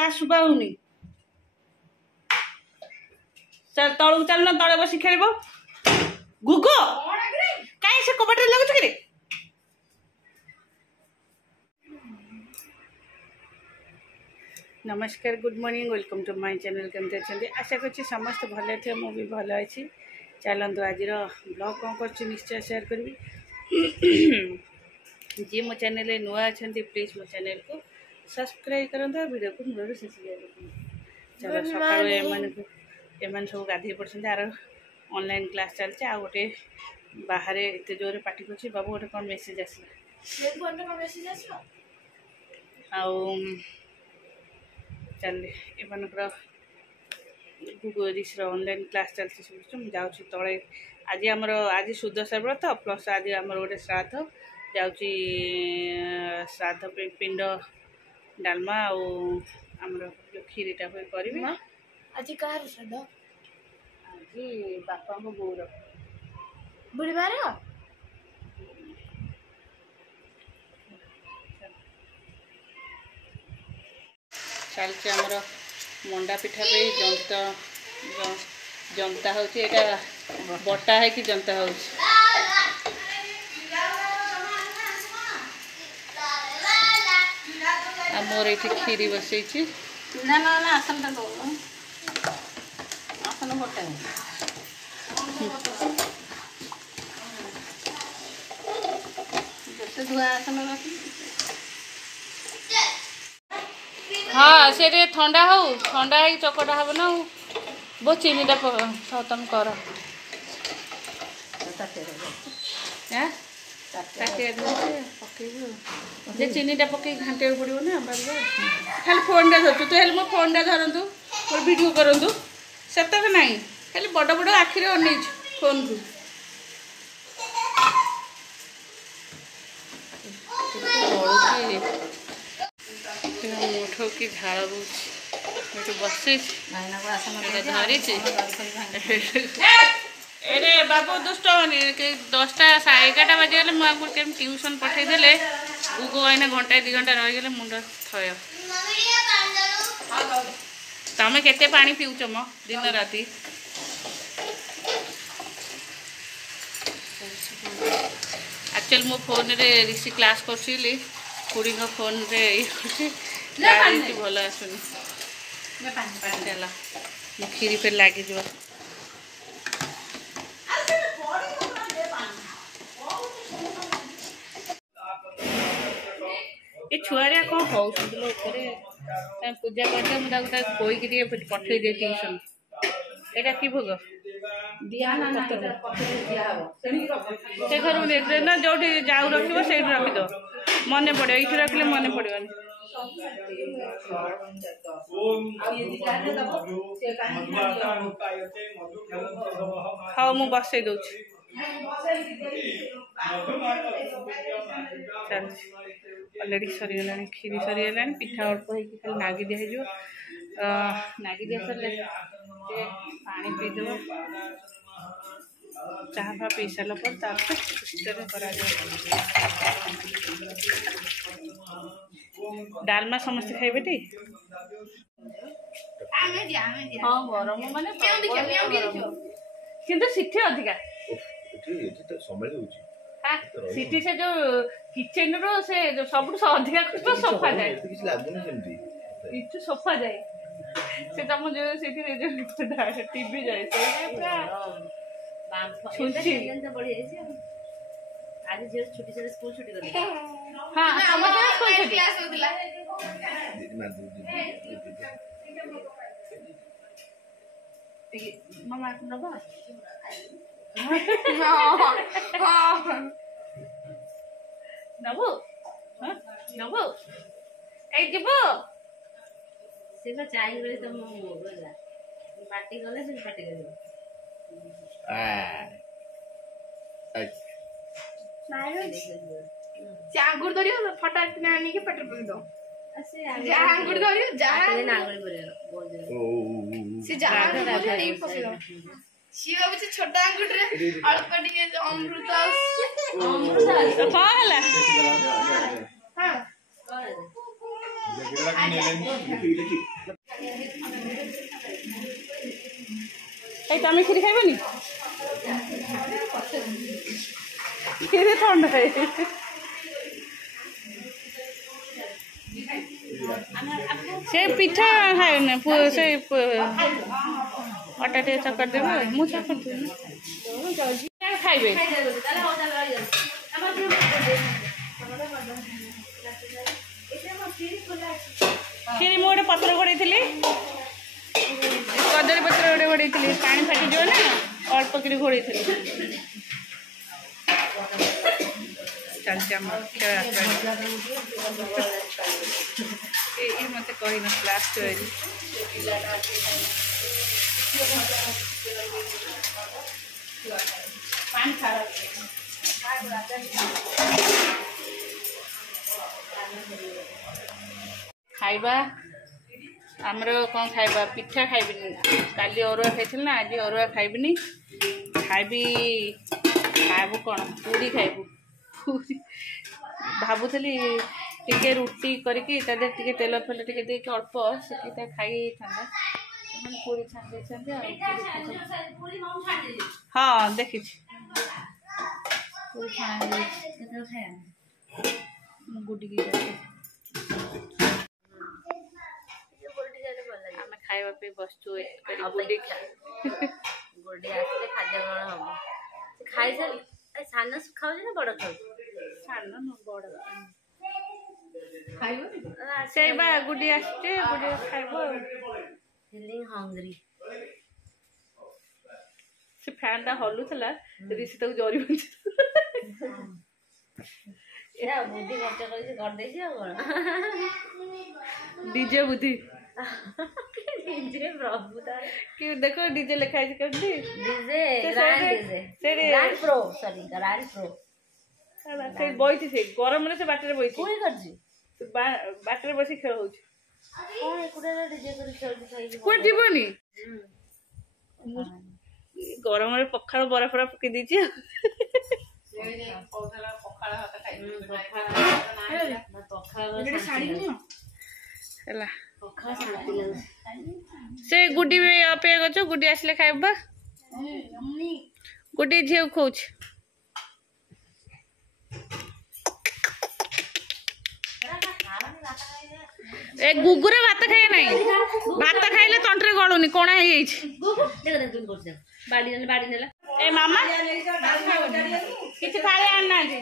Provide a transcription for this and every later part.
Class शुभा होनी चल तलू चल ना तले बस खेल गुगो कहीं से कबाटे लगुच कि नमस्कार good morning welcome to my channel केमती अच्छे आशा कर समस्त भले थे मु भी भल अच्छी चलतु आज ब्लॉग कौन कर निश्चय शेयर करी जी मो चैनल नुआ अच्छा प्लीज मो चैनल को सब्सक्राइब करते वीडियो को मूल शेष चलो सका एम सब गाधे पड़ते आर ऑनलाइन क्लास चलते आ गोटे बाहर एत जोर पार्टी कर बाबू गोटे कौन मेसेज आसला चल एमनकर गुगोरीस ऑनलाइन क्लास चलती सब जाऊँ तले आज आमर आज सुदशा व्रत प्लस आज आमर गोटे श्राद्ध जाऊँगी श्राद्ध पिंड डालमा आमर जो खीरीटा हुए करी आज कहार श्राद्ध आज बापा बोर बुढ़ीमार चलते आमर मंडा पिठा पे जंता होता बटा है कि जंता हो मोर ये खीरी बसई ना ना ना आसन तो आसन बटा जैसे धुआ आसन हाँ से ठंडा हो ठंडा है चकटा हम ना बहुत चीनीटा तुम कर चीनीटा पकई घाटे पड़ो ना खाली फोन धरतु तू हेल्ले मो फोन धरतु मोर वीडियो करूँ से ना खाली बड़ बड़ आखिरी अनेच फोन को मुठो की झाड़ बोल बस धरी बाबू दुष्ट होनी 10टा 11:30 बजीगले मुझे ट्यूशन पठेदेले उगो आईना घंटा 2 घंटा रहीगले मुंड थय तमें केते पानी पीउच म दिन राति एक्चुअली मो फोन रे ऋषि क्लास करछिली खुड़ी फोन रे भल आसुनी खीरी पे लगी जा ये छुआ कौन हो पूजा करते कोई पठे दे ट्यूशन एटा की भोग से घर ना जो जाऊ रख से रखिद मन पड़े ये रखिले मन पड़े हाँ मु बसई दौ अलरेडी सरीगला खीरी सरीगला पिठा अल्प हो नागी दिज नागी दि सारे पानी पीदेव चाह फा पी सारा पर डालमा समस्त खाइबे टी हाँ गरम माने किंतु सिटी अधिका सिटी से जो किचन रो से जो सब अधिका कष्ट सोफा जाए किछु सोफा जाए से तुम जो सिटी जो टीवी जाए पूरा छुंची आज जे छुट्टी से स्कूल छुट्टी कर हां समझ स्कूल छुट्टी क्लास होतला मामा नबा हां नबो हां नबो ए जीवो सेबा चाहि बेले तुम बोला पार्टी गले से पार्टी करियो आंगुर धरियो फटा आनी के पेटर पकड़ दो से आंगुर धरियो जहां आंगुर भरे से जहां नहीं पकड़ सी बाबू से छोटा आंगुर रे अल्प टिके अमृत अमृत कौन हला हां তুমি ক্ষীর খাইবনি ক্ষীরে ঠান্ডা से पिठा खाए से अटा टे चकर देवे मु चकर खाइबे खीरी मु गोटे पत्र घोड़े कदली पत्र गोटे घोड़े पानी फाटी जो ना अल्प कि घोड़े चलते मत कही ना क्लास खाइबा आमर कौन खाइबा पिठा खाइबी काली अरुआ खाई ना आज अरुआ खाइबी खाइबी खाइबू कौन पूरी खाइबू पूरी भावुली टिके रुटी करके टे तेल फेल टे दे अल्प से खाई था पूरी छाणी हाँ देखी पूरी छाणी गुडी आम खावा पे बसचु गुडी गुडी आसले खाद्य ग्रहण हम खाई सारी सान खाऊ ना बड़ खाऊ सान बड़ से गुडी आसचे गुडी खाइब फीलिंग हंग्री से फैन टा हलुला ऋषि तक जरी या बुद्धि खर्च कर दे डीजे बुद्धि डीजे प्रभु तार कि देखो डीजे लिखा है कर दी DJ grand pro sorry grand pro से बइछि से गरम रे से बाटरे बइछि कोई करछि बाटरे बसी खेल होछि कोन एकुडा डीजे कर खेल खाइ कोन जीवनी गरम रे पखाळ बरफ रा पके दीछि से पौधला पखाळ हात खाइ पखाळ साड़ी हला पखाळ शांति लग से गुडी अपेक्षा करछो गुडी आसले खाइबा गुडी झियो खोछ ए गुगुरे भात खाए नहीं भात खाइले तंत्रे गळुनी कोणा हे देख देख तुम कर बाडी नेला ए मामा किछ थाले आना जी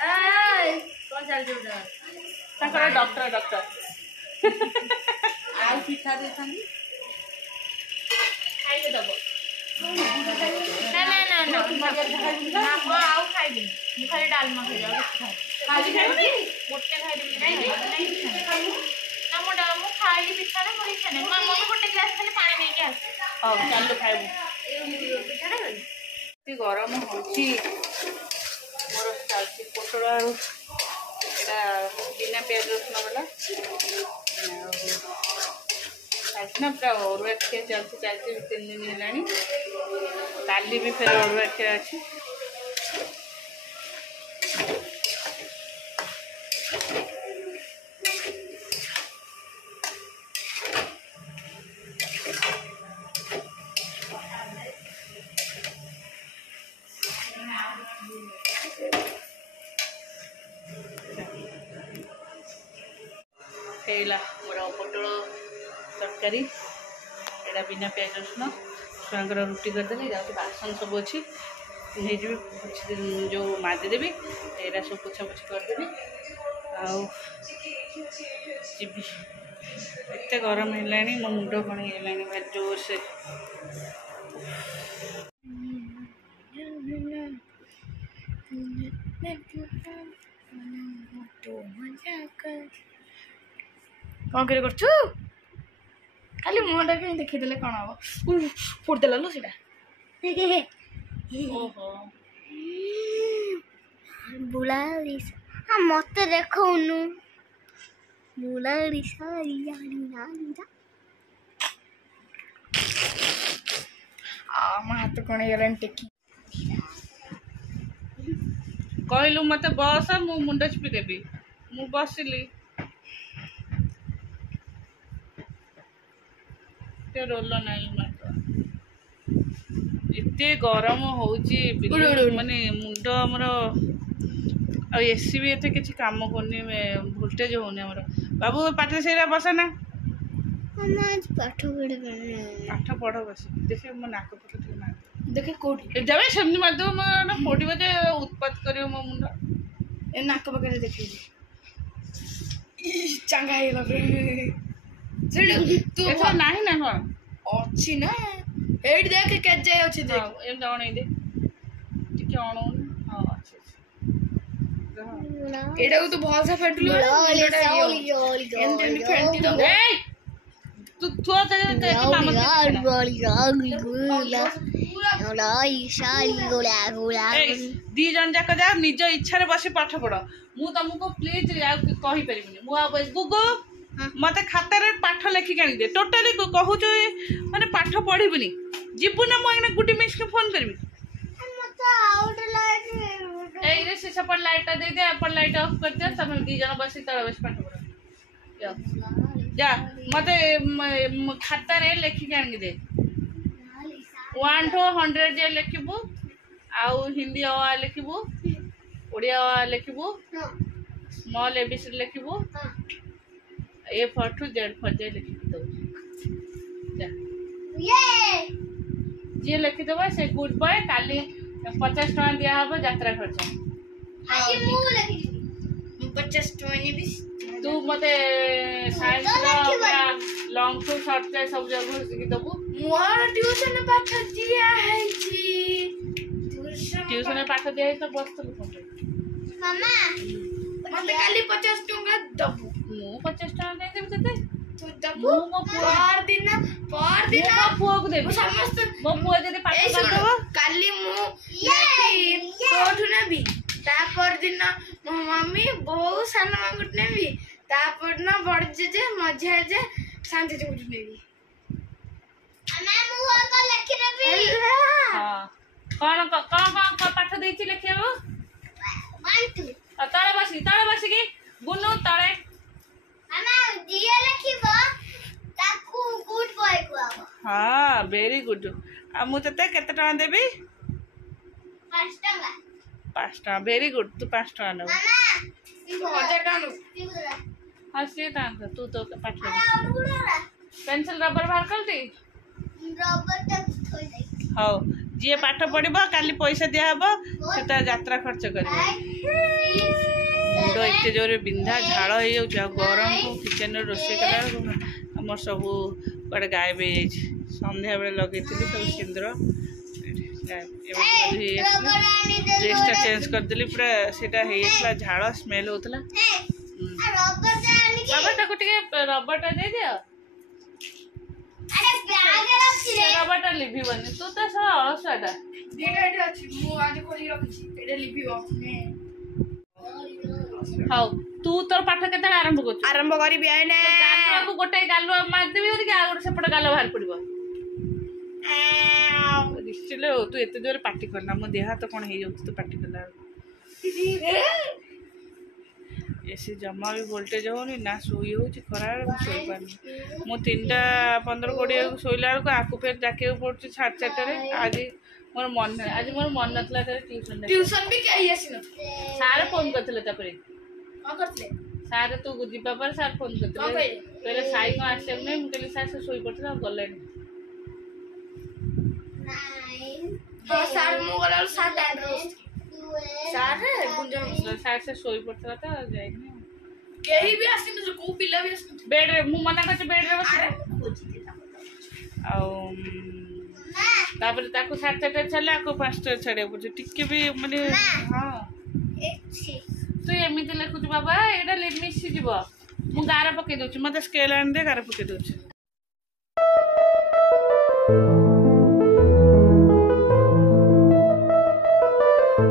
ए कोन चल जुडा ताकर डॉक्टर आउ पिठा दे थानी खाइले दबो ना आउ खाइबी मु खाली डालमा खाइ जाऊ खाली खाइबी मोटे खाइबी नहीं ना मु खाइली पिठा ना मोर इच्छा नहीं मम्मी गोटे ग्लास खाली पानी नहीं के आस हां चलो खाइबू पिठा ना ती गरम होची मोर चालची पोटळ आरो एटा बिना प्याज रसुन वाला ना पूरा अरुआ खिया चलती 3 दिन है काली भी फिर अरुआ खिया अच्छी मोर पोटल तरकारी एटा बिना प्याज रसुन छुआंकर रुटी करदेली जाऊँ बासन सब अच्छी जो माजिदेवी एरा सब पोछा पोछी करदेवी आबी एत गरम है मो मुंड कण है भारी जोर से कौन कर खाली मुहटा कहीं देखीदे कौन हम फोड़देला लो सीटा बुला मत देखौनु बुला हाथ कण टेकी कहलु मत बस मु मुंड चिपिदेवी मु बसिली रोल नहीं एते गरम होची माने मुंड हमर आ एसी भी एते किसी काम करनी वोल्टेज होनी हमर बाबू पाठ से बस ना पाठ पढ़ बस देखे मो नाक पट देखे कोठी जब सेमनी माध्यम फोड़ी बजे उत्पात करियो मो मुंड ए नाक बगैर देखि चंगा हे लगे तू एथा नाही ना कोन अछि ना एड देख के जाय अछि देख एम जावण दे टिके अणो हां अछि एडा तो बहुत सा फेंटलो एंड फेंटी दो ए तू थोड़ा सा मामा दी जन जाक जा निज इच्छा बस पाठ पढ़ मु तुमको प्लीज कही परिबिनी मु गुगु मते खाता रे पाठ लेखि के दे टोटली कहू जो माने पाठ पढ़िबनी जीबु ना मु गुटी मिस के फोन करबी ए रे से सपर लाइट दे दे अपन लाइट ऑफ कर दे सब दी जन बस तळ बस पाठ पढ़ जा मते खाता रे लेखि के दे 1 to 100 जे लिखबू आउ हिंदी अ लिखबू ओडिया अ लिखबू स्मॉल एबीसी लिखबू A for to Z for जे लिखि दो जे लिखि दबा से गुड बॉय काली 50 टका दिया हबो यात्रा खर्च आज मु लिखि 50 टका नेबी तू मते साइंस लॉन्ग टू शॉर्ट के सब जगह लिखि दबू मोर ट्यूशन पाठ दिया है जी ट्यूशन पाठ दिया है तो बस तो मामा मते काली 50 टका दबू मु 50 टका दे देबे तते तू दबू पर दिन मो पुओ को देबे समस्त मो पुओ जदी पाठ करबो काली मु कोठु नेबी तापर दिन मो मम्मी बहु सान मांगुट नेबी तापर न बड़ जे मझे जे शांति चुट नेबी मैं मुह को लिखि देबी हां कोन पाठ देछि लिखेबो 1 2 तळे बसी की गुनु तळे मामा दिए लिखिबो ताकू गुड बॉय को आबो हां वेरी गुड आ मु तते केते टका देबी 5 टका 5 टका वेरी गुड तू 5 टका न मामा मजा कानु हां से तान तू तो पाठ पेंसिल रबर बाहर करती रबर तक थोई दे हां जे पाठ पढिबो काली पैसा दिया हबो सेटा यात्रा खर्च करबो मुंड एते जोरे बिंधा झाड़ हो जाउ गरम को किचन रोसे कला हमर सब बड़े गायब हो जाय संध्या बेले लगेतिली सब सिंदूर ड्रेसटा चेंज कर देली पूरा सेटा हेतला झाड़ स्मेल होतला रबरटा को टिके रबरटा दे दियो अरे बैग रखी रे रबरटा लिभी बने तू तो सब अलसाटा डेटा अछि मु आज खोली रखछि एडे लिभियो ने हाउ तू तोर पाठ केते आरंभ करछु आरंभ करी बियाने गालुआ को गोटे गालुआ मार देबी ओदी आ गोटे सेपट गाल बाहर पड़िबो दिसले तू एते जोर पार्टी करना मो देहा तो कोन हे जाउ तू पार्टी करला एसी जमा भी वोल्टेज होनी ना सोई होची खरा सोई पानी मो 3टा 15 20 सोइला को आकु फेर जाके पड़छ 4:30 रे आज मोर मन नथला ट्यूशन भी कही आसी न सारे फोन करथले तापरे का करथले सारे तू जिबा पर सार फोन करथले पहले साई को आसे नै मुकली सार से सोई पड़थला गले हां सार मु गला सार डांड्रोस सार गुंजन सार से सोई पड़थला त जाई केही भी आसी न जो को पिला भी आसी बेड रे मु मना करछ बेड रे बस आ तापर ताको 4:30 छले आको 5:00 छड़े पड़छ टिके भी माने हां तू एमिति लेखुछ बाबा एडा लिमिट सी जीवो मु गारा पके दोछ मते स्केल आन दे गारा पके दोछ।